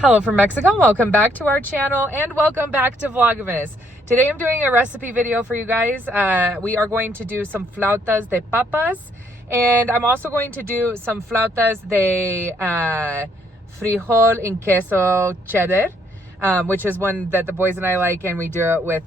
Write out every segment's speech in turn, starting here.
Hello from Mexico, welcome back to our channel and welcome back to Vlogmas. Today I'm doing a recipe video for you guys. We are going to do some flautas de papas and I'm also going to do some flautas de frijol en queso cheddar, which is one that the boys and I like, and we do it with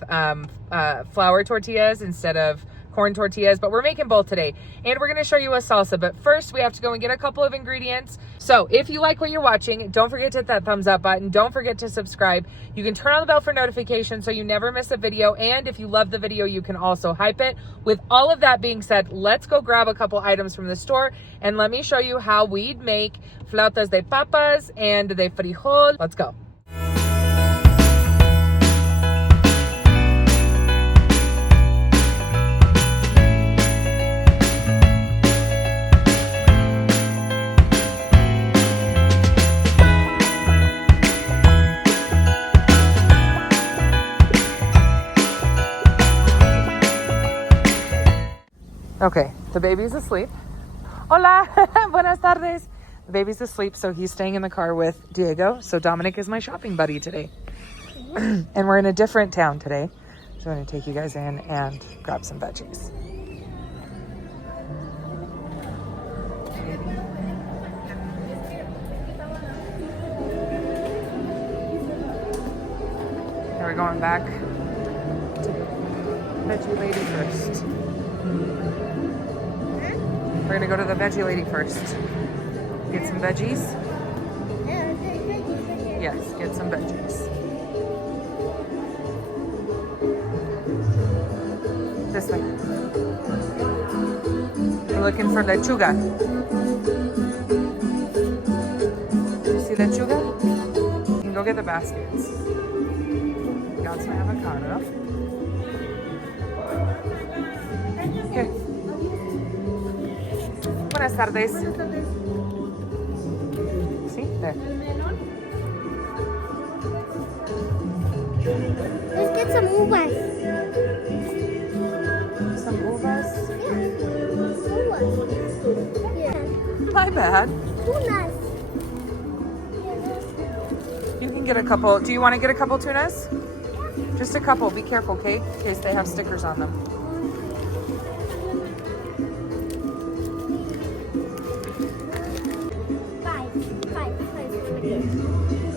flour tortillas instead of corn tortillas, but we're making both today and we're going to show you a salsa. But first we have to go and get a couple of ingredients. So if you like what you're watching, don't forget to hit that thumbs up button. Don't forget to subscribe. You can turn on the bell for notifications so you never miss a video, and if you love the video you can also hype it. With all of that being said, let's go grab a couple items from the store and let me show you how we'd make flautas de papas and de frijol. Let's go. Okay, the baby's asleep. Hola, buenas tardes. The baby's asleep, so he's staying in the car with Diego. So Dominic is my shopping buddy today. And we're in a different town today. So I'm gonna take you guys in and grab some veggies. Okay, we're going back to Veggie Lady first. We're gonna go to the veggie lady first. Get some veggies. Yes, get some veggies. This way. We're looking for lechuga. You see lechuga? You can go get the baskets. Got some avocado. Here. Buenas tardes. Sí, there. Let's get some uvas. Some uvas? Yeah. My bad. Tunas. You can get a couple. Do you want to get a couple tunas? Just a couple. Be careful, okay? In case they have stickers on them.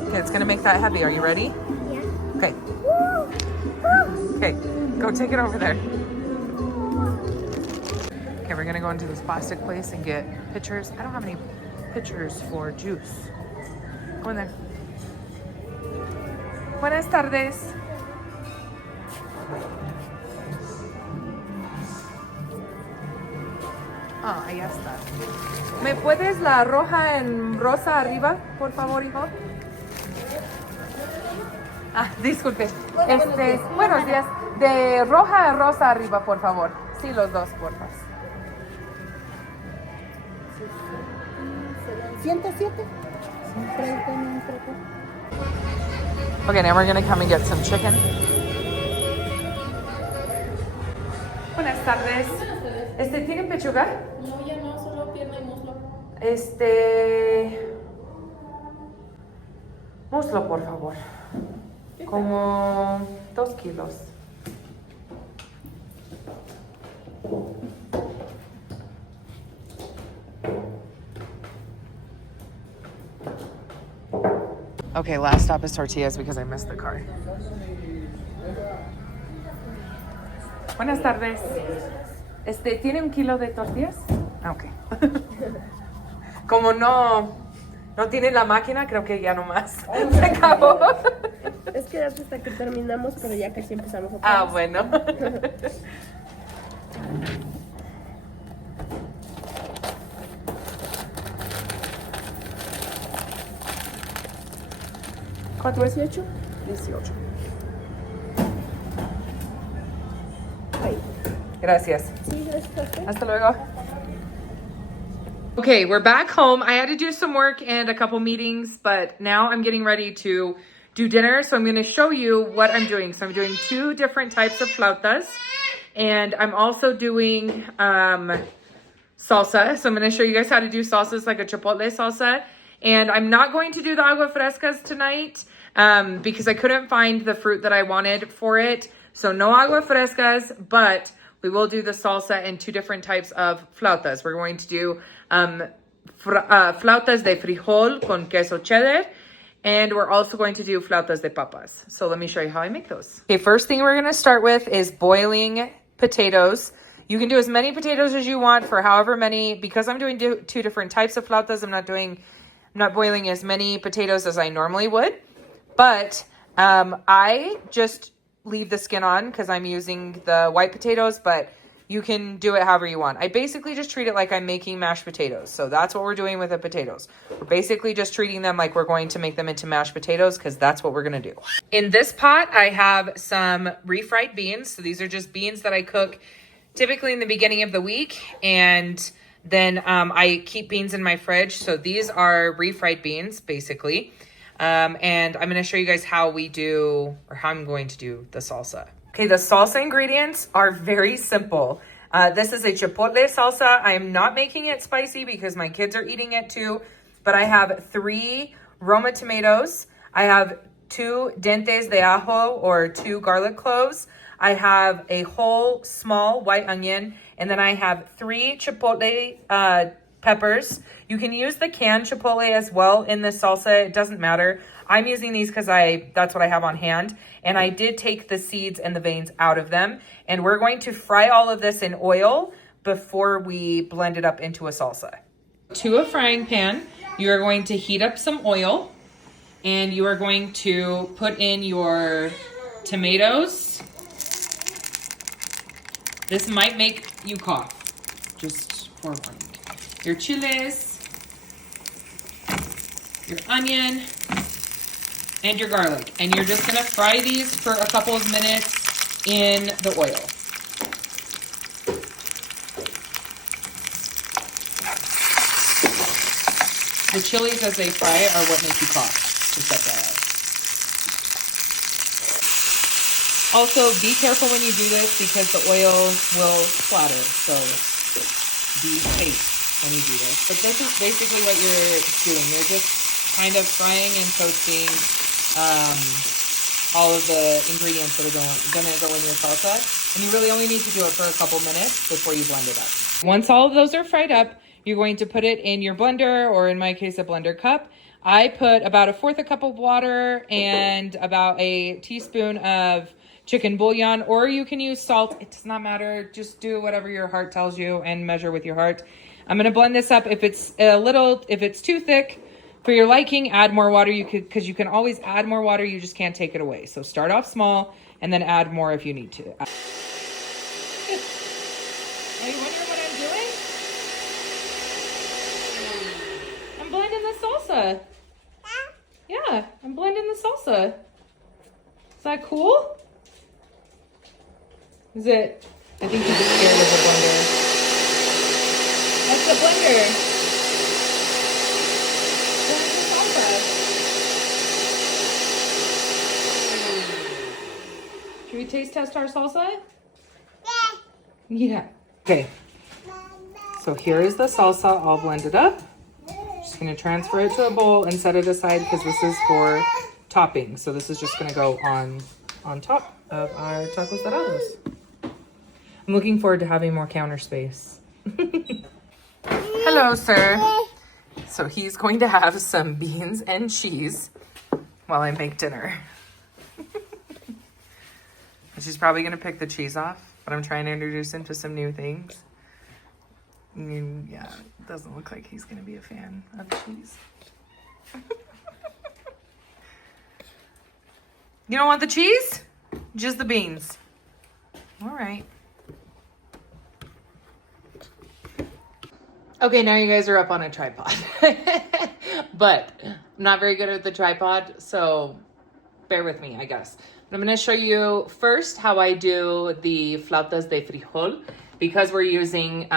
Okay, it's gonna make that heavy. Are you ready? Yeah. Okay. Okay, go take it over there. Okay, we're gonna go into this plastic place and get pitchers. I don't have any pitchers for juice. Go in there. Buenas tardes. Ah, ahí está. ¿Me puedes la roja en rosa arriba, por favor, hijo? Ah, disculpe. Buenos días. De roja a rosa arriba, por favor. Sí, los dos, por favor. 107. Okay, now we're gonna come and get some chicken. Buenas tardes. ¿Tienen pechuga? No, ya no, solo pierna y muslo. Muslo, por favor. Como 2 kilos. Okay, last stop is tortillas because I missed the car. Buenas tardes. ¿Tiene 1 kilo de tortillas? Ok. Como no tiene la máquina, creo que ya no más. Se acabó. Es que hasta que terminamos, pero ya casi empezamos otra Ah, vez. bueno. ¿4? 18. Ahí. Gracias. Sí, gracias. Hasta luego. Okay, we're back home. I had to do some work and a couple meetings, but now I'm getting ready to do dinner. So I'm going to show you what I'm doing. So I'm doing 2 different types of flautas, and I'm also doing salsa. So I'm going to show you guys how to do salsas, like a Chipotle salsa. And I'm not going to do the agua frescas tonight because I couldn't find the fruit that I wanted for it. So no agua frescas, but we will do the salsa in 2 different types of flautas. We're going to do flautas de frijol con queso cheddar. And we're also going to do flautas de papas. So let me show you how I make those. Okay, first thing we're gonna start with is boiling potatoes. You can do as many potatoes as you want for however many. Because I'm doing 2 different types of flautas, I'm not boiling as many potatoes as I normally would. But I just leave the skin on because I'm using the white potatoes, but you can do it however you want. I basically just treat it like I'm making mashed potatoes. So that's what we're doing with the potatoes. We're basically just treating them like we're going to make them into mashed potatoes because that's what we're going to do. In this pot, I have some refried beans. So these are just beans that I cook typically in the beginning of the week. And then I keep beans in my fridge. So these are refried beans, basically. And I'm going to show you guys how I'm going to do the salsa. Okay, the salsa ingredients are very simple. This is a Chipotle salsa. I am not making it spicy because my kids are eating it too. But I have 3 Roma tomatoes. I have 2 dientes de ajo or 2 garlic cloves. I have a whole small white onion. And then I have 3 Chipotle peppers. You can use the canned Chipotle as well in the salsa. It doesn't matter. I'm using these because that's what I have on hand. And I did take the seeds and the veins out of them. And we're going to fry all of this in oil before we blend it up into a salsa. To a frying pan, you are going to heat up some oil. And you are going to put in your tomatoes. This might make you cough. Just forewarned. Your chiles, your onion, and your garlic. And you're just gonna fry these for a couple of minutes in the oil. The chilies as they fry are what make you cough. Just FYI. Also, be careful when you do this because the oil will splatter. So be safe when you do this. But this is basically what you're doing. You're just kind of frying and toasting all of the ingredients that are gonna go in your salsa. And you really only need to do it for a couple minutes before you blend it up. Once all of those are fried up, you're going to put it in your blender, or in my case, a blender cup. I put about 1/4 cup of water and about a teaspoon of chicken bouillon, or you can use salt. It does not matter. Just do whatever your heart tells you and measure with your heart. I'm going to blend this up. If it's too thick for your liking, add more water. Because you can always add more water. You just can't take it away. So start off small and then add more if you need to. Are you wondering what I'm doing? I'm blending the salsa. Yeah, I'm blending the salsa. Is that cool? Is it? I think he's scared of the blender. That's the blender. Should we taste test our salsa? Yeah. Okay. So here is the salsa all blended up. Just going to transfer it to a bowl and set it aside because this is for topping. So this is just going to go on top of our tacos dorados. I'm looking forward to having more counter space. Hello, sir. So he's going to have some beans and cheese while I make dinner. She's probably going to pick the cheese off, but I'm trying to introduce him to some new things. Yeah, it doesn't look like he's going to be a fan of cheese. You don't want the cheese? Just the beans. All right. Okay, now you guys are up on a tripod. But I'm not very good at the tripod, so bear with me, I guess. But I'm going to show you first how I do the flautas de frijol, because we're using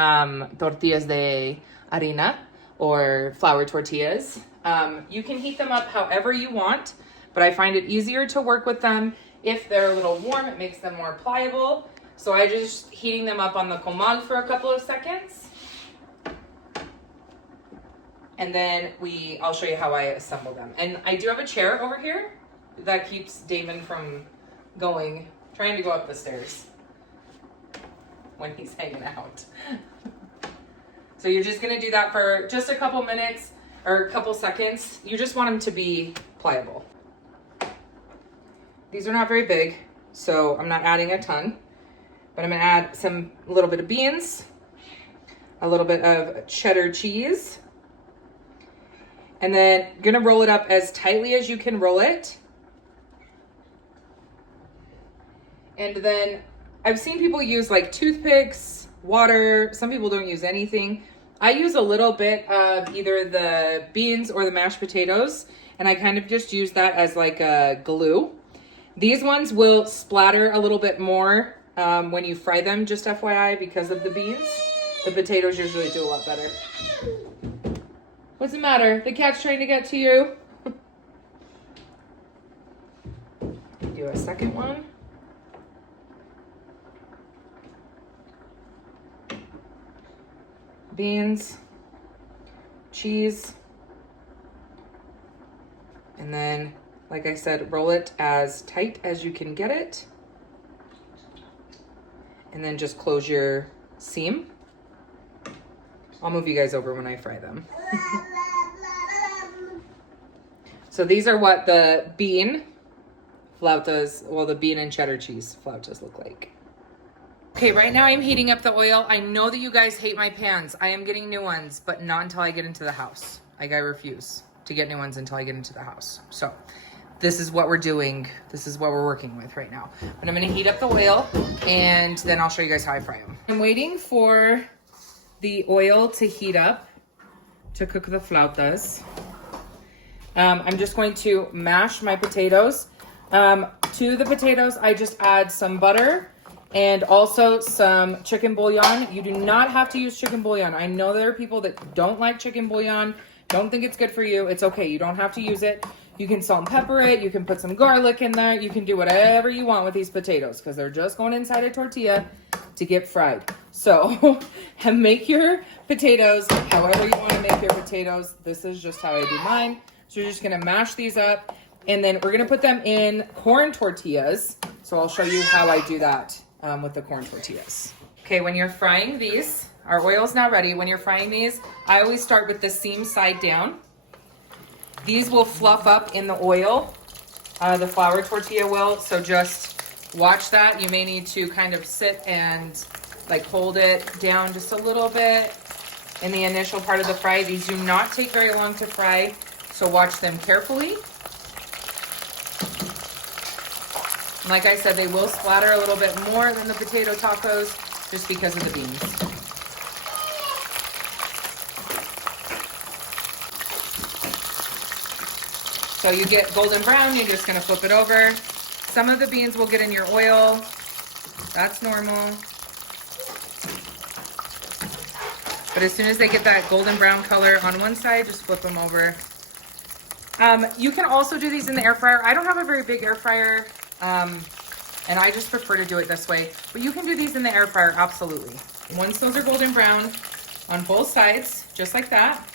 tortillas de harina, or flour tortillas. You can heat them up however you want, but I find it easier to work with them if they're a little warm. It makes them more pliable. So I just heating them up on the comal for a couple of seconds. And then I'll show you how I assemble them. And I do have a chair over here that keeps Damon from trying to go up the stairs when he's hanging out. So you're just gonna do that for just a couple minutes or a couple seconds. You just want them to be pliable. These are not very big, so I'm not adding a ton, but I'm gonna add a little bit of beans, a little bit of cheddar cheese, and then you're gonna roll it up as tightly as you can roll it. And then I've seen people use like toothpicks, water. Some people don't use anything. I use a little bit of either the beans or the mashed potatoes, and I kind of just use that as like a glue. These ones will splatter a little bit more when you fry them, just FYI, because of the beans. The potatoes usually do a lot better. What's the matter? The cat's trying to get to you. Do a second one. Beans, cheese, and then, like I said, roll it as tight as you can get it, and then just close your seam. I'll move you guys over when I fry them. So these are what the bean flautas, well, the bean and cheddar cheese flautas look like. Okay, right now I'm heating up the oil. I know that you guys hate my pans. I am getting new ones, but not until I get into the house. Like, I refuse to get new ones until I get into the house. So this is what we're doing. This is what we're working with right now. But I'm gonna heat up the oil, and then I'll show you guys how I fry them. I'm waiting for the oil to heat up to cook the flautas. I'm just going to mash my potatoes. To the potatoes, I just add some butter and also some chicken bouillon. You do not have to use chicken bouillon. I know there are people that don't like chicken bouillon, don't think it's good for you. It's okay, you don't have to use it. You can salt and pepper it, you can put some garlic in there, you can do whatever you want with these potatoes because they're just going inside a tortilla to get fried. So make your potatoes however you want to make your potatoes. This is just how I do mine. So you're just gonna mash these up, and then we're gonna put them in corn tortillas. So I'll show you how I do that with the corn tortillas. Okay, when you're frying these, our oil's now ready. When you're frying these, I always start with the seam side down. These will fluff up in the oil. The flour tortilla will, so just watch that. You may need to kind of sit and like hold it down just a little bit in the initial part of the fry. These do not take very long to fry, so watch them carefully. And like I said, they will splatter a little bit more than the potato tacos just because of the beans. So you get golden brown, you're just gonna flip it over. Some of the beans will get in your oil. That's normal. But as soon as they get that golden brown color on one side, just flip them over. You can also do these in the air fryer. I don't have a very big air fryer, and I just prefer to do it this way. But you can do these in the air fryer, absolutely. Once those are golden brown on both sides, just like that,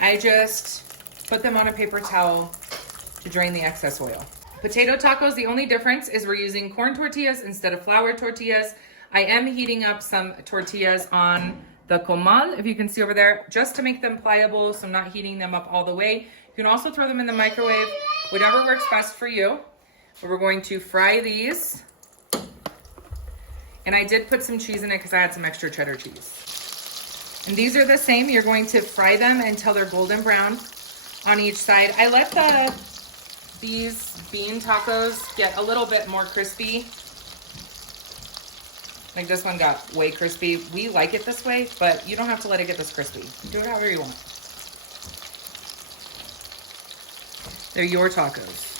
I just put them on a paper towel to drain the excess oil. Potato tacos, the only difference is we're using corn tortillas instead of flour tortillas. I am heating up some tortillas on the comal, if you can see over there, just to make them pliable, so I'm not heating them up all the way. You can also throw them in the microwave, whatever works best for you. But we're going to fry these. And I did put some cheese in it because I had some extra cheddar cheese. And these are the same. You're going to fry them until they're golden brown on each side. I let these bean tacos get a little bit more crispy. Like this one got way crispy. We like it this way, but you don't have to let it get this crispy. Do it however you want. They're your tacos.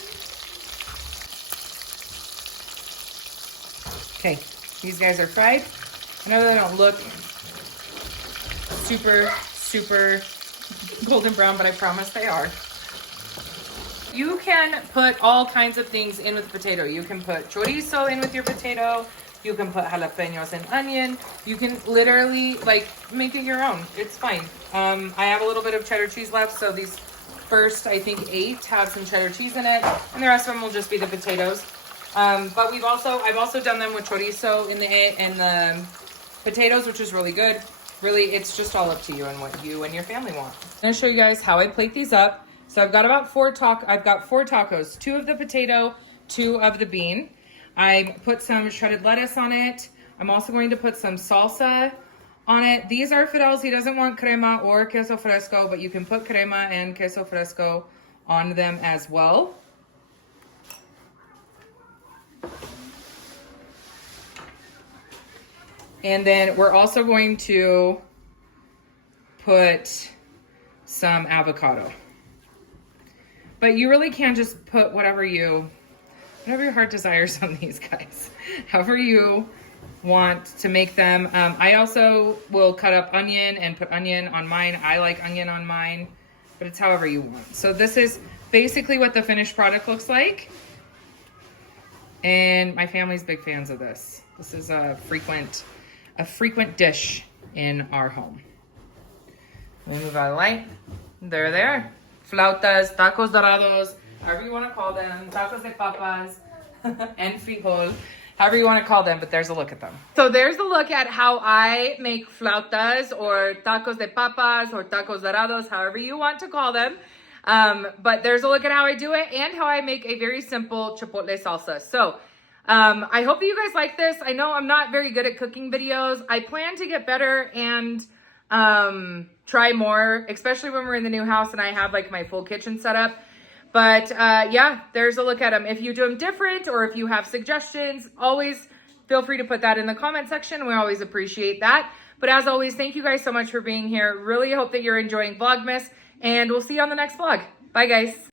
Okay, these guys are fried. I know they don't look super golden brown, but I promise they are. You can put all kinds of things in with potato. You can put chorizo in with your potato. You can put jalapenos and onion. You can literally like make it your own. It's fine. I have a little bit of cheddar cheese left, so these first, I think 8 have some cheddar cheese in it, and the rest of them will just be the potatoes. But I've also done them with chorizo in the potatoes, which is really good. Really, it's just all up to you and what you and your family want. I'm gonna show you guys how I plate these up. So I've got about I've got 4 tacos, 2 of the potato, 2 of the bean. I put some shredded lettuce on it. I'm also going to put some salsa on it. These are Fidel's. He doesn't want crema or queso fresco, but you can put crema and queso fresco on them as well. And then we're also going to put some avocado. But you really can just put whatever your heart desires on these guys. However you want to make them. I also will cut up onion and put onion on mine. I like onion on mine, but it's however you want. So this is basically what the finished product looks like. And my family's big fans of this. This is a frequent dish in our home. Let me move out of the light. They're there. Flautas, tacos dorados, however you want to call them. Tacos de papas and frijol. However you want to call them, but there's a look at them. So there's a look at how I make flautas or tacos de papas or tacos dorados, however you want to call them. But there's a look at how I do it and how I make a very simple Chipotle salsa. So I hope that you guys like this. I know I'm not very good at cooking videos. I plan to get better and try more, especially when we're in the new house and I have like my full kitchen set up. But yeah, there's a look at them. If you do them different or if you have suggestions, always feel free to put that in the comment section. We always appreciate that. But as always, thank you guys so much for being here. Really hope that you're enjoying Vlogmas, and we'll see you on the next vlog. Bye, guys.